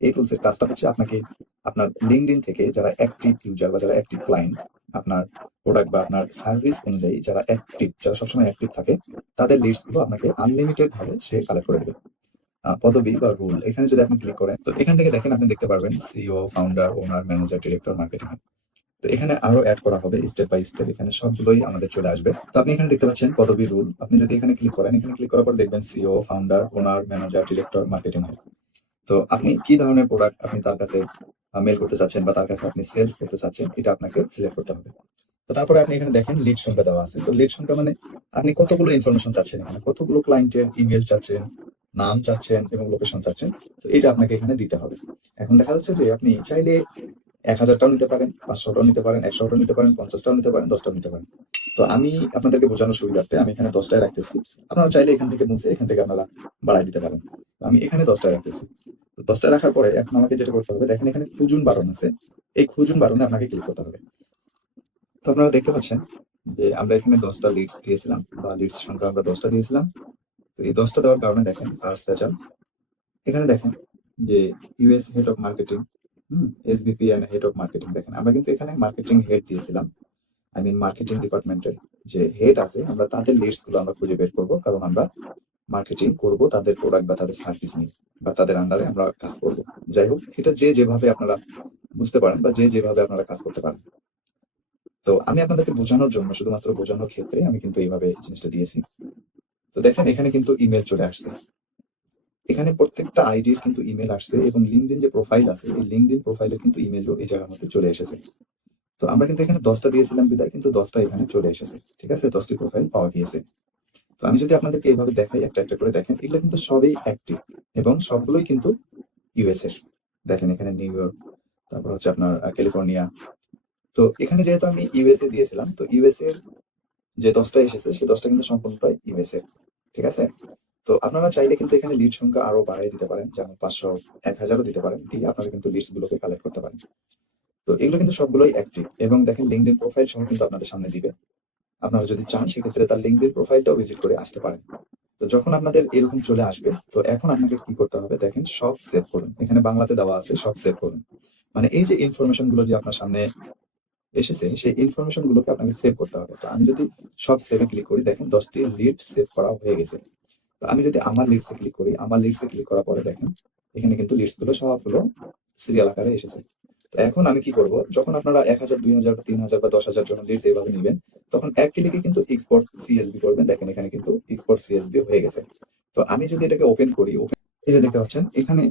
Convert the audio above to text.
এই টুলসের কাজটা হচ্ছে আপনাকে আপনার লিঙ্কডইন থেকে যারা অ্যাক্টিভ ইউজার বা যারা অ্যাক্টিভ ক্লায়েন্ট, আপনার প্রোডাক্ট বা আপনার সার্ভিস অনুযায়ী যারা অ্যাক্টিভ, যারা সবসময় অ্যাক্টিভ থাকে, তাদের লিডস গুলো আপনাকে আনলিমিটেড ভাবে সে কালেক্ট করে দেবে। পদবি বা রুল এখানে যদি আপনি ক্লিক করেন, তো এখান থেকে দেখেন আপনি দেখতে পারবেন সিইও, ফাউন্ডার, ওনার, ম্যানেজার, ডিরেক্টর, মার্কেটিং। তো এখানে আরো অ্যাড করা হবে স্টেপ বাই স্টেপ, এখানে সবগুলোই আমাদের চলে আসবে। তো আপনি এখানে দেখতে পাচ্ছেন পদবি, রুল। আপনি যদি এখানে ক্লিক করেন, এখানে ক্লিক করার পর দেখবেন সিইও, ফাউন্ডার, ওনার, ম্যানেজার, ডিরেক্টর, মার্কেটিং। তো আপনি কি ধরনের প্রোডাক্ট আপনি তার কাছে মেল করতে চাচ্ছেন বা তার কাছে আপনি সেলস করতে চাচ্ছেন, এটা আপনাকে সিলেক্ট করতে হবে। তো তারপরে আপনি এখানে দেখেন লিড সংখ্যা দেওয়া আছে। তো লিড সংখ্যা মানে আপনি কতগুলো ইনফরমেশন চাচ্ছেন, এখানে কতগুলো ক্লায়েন্টের ইমেল চাচ্ছেন, নাম চাচ্ছেন এবং লোকেশন চাচ্ছেন। তো এটা আপনাকে এখানে দিতে হবে। এখন দেখা যাচ্ছে যে আপনি চাইলে 1000টাও নিতে পারেন, 500টাও নিতে পারেন, 100টাও নিতে পারেন, 50টাও নিতে পারেন, 10টাও নিতে পারেন। তো আমি আপনাদেরকে বোঝানোর সুবিধার্থে আমি এখানে 10টায় রাখতেছি। আপনারা চাইলে এখান থেকে মুছে এখান থেকে আপনারা বাড়াই দিতে পারেন। তো আমি এখানে 10টায় রাখতেছি। তো 10টায় রাখার পরে এখন আমাকে যেটা করতে হবে, দেখেন এখানে খুঁজুন বাটন আছে। এই খুঁজুন বাটনে আপনাকে ক্লিক করতে হবে। তো আপনারা দেখতে পাচ্ছেন যে আমরা এখানে 10টা লিডস দিয়েছিলাম বা লিডস সংখ্যা আমরা 10টা দিয়েছিলাম। তো এই 10টা দেওয়ার কারণে দেখেন সার্চ রেজাল্ট এখানে দেখেন যে US head of marketing, SBP and head of marketing. দেখেন আমরা কিন্তু এখানে মার্কেটিং হেড দিয়েছিলাম, আই মিন মার্কেটিং ডিপার্টমেন্টের যে হেড আছে আমরা তাদের লিস্ট গুলো আমরা খুঁজে বের করবো, কারণ আমরা মার্কেটিং করব তাদের প্রোডাক্ট বা তাদের সার্ভিস নিয়ে বা তাদের আন্ডারে আমরা কাজ করব। যাই হোক, এটা যে যেভাবে আপনারা বুঝতে পারেন বা যে যেভাবে আপনারা কাজ করতে পারেন। তো আমি আপনাদেরকে বোঝানোর জন্য, শুধুমাত্র বোঝানোর ক্ষেত্রে আমি কিন্তু এইভাবে জিনিসটা দিয়েছি। তো দেখেন এখানে কিন্তু ইমেল চলে আসছে। এখানে প্রত্যেকটা আইডির কিন্তু ইমেল আসছে এবং লিঙ্কডইন যে প্রোফাইল আছে এই লিঙ্কডইন প্রোফাইলের কিন্তু ইমেলও এই জায়গার মধ্যে চলে এসেছে। তো আমরা কিন্তু এখানে 10টা দিয়েছিলাম বিদায় কিন্তু 10টা এখানে চলে এসেছে। ঠিক আছে, 10টি প্রোফাইল পাওয়া গিয়েছে। তো আমি যদি আপনাদেরকে এইভাবে দেখাই, একটা একটা করে দেখেন, এগুলো কিন্তু সবই অ্যাক্টিভ এবং সবগুলোই কিন্তু ইউএস এর। দেখেন এখানে নিউ ইয়র্ক, তারপর হচ্ছে আপনার ক্যালিফোর্নিয়া। তো এখানে যেহেতু আমি ইউএসএ দিয়েছিলাম, তো ইউএস এর যে 10টা এসেছে সেই 10টা কিন্তু সম্পূর্ণটাই ইউএস এর। ঠিক আছে। তো আপনারা চাইলে কিন্তু এখানে লিড সংখ্যা আরো বাড়াই দিতে পারেন, যেমন 500, 1000ও দিতে পারেন, দিয়ে আপনারা কিন্তু লিডস গুলোকে কালেক্ট করতে পারেন। তো এগুলো কিন্তু সবগুলোই অ্যাক্টিভ এবং দেখেন লিঙ্কডইন প্রোফাইল সহ কিন্তু আপনাদের সামনে দিবে। আপনারা যদি চান সেক্ষেত্রে তার লিঙ্কডইন প্রোফাইলটাও ভিজিট করে আসতে পারেন। তো যখন আপনাদের এরকম চলে আসবে, তো এখন আপনাকে কি করতে হবে দেখেন, সব সেভ করুন। এখানে বাংলাতে দেওয়া আছে সব সেভ করুন। মানে এই যে ইনফরমেশন গুলো যে আপনার সামনে এসেছে সেই ইনফরমেশন গুলোকে আপনাকে সেভ করতে হবে। তো আমি যদি সব সেভে ক্লিক করি, দেখেন 10টি লিড সেভ করা হয়ে গেছে। তো আমি যদি আমার লিডসে ক্লিক করি, আমার লিডসে ক্লিক করার পরে দেখেন এখানে কিন্তু লিডস গুলো সবগুলো সিরিয়াল আকারে এসেছে। তো এখন আমি কি করব, যখন আপনারা 1000, 2000, 3000 বা 10,000 জন লিডস এইভাবে নেবেন, তখন এক ক্লিকে কিন্তু এক্সপোর্ট সিএসভি করবেন। দেখেন এখানে কিন্তু এক্সপোর্ট সিএসভি হয়ে গেছে। তো আমি যদি এটাকে ওপেন করি, এই যে দেখতে পাচ্ছেন এখানে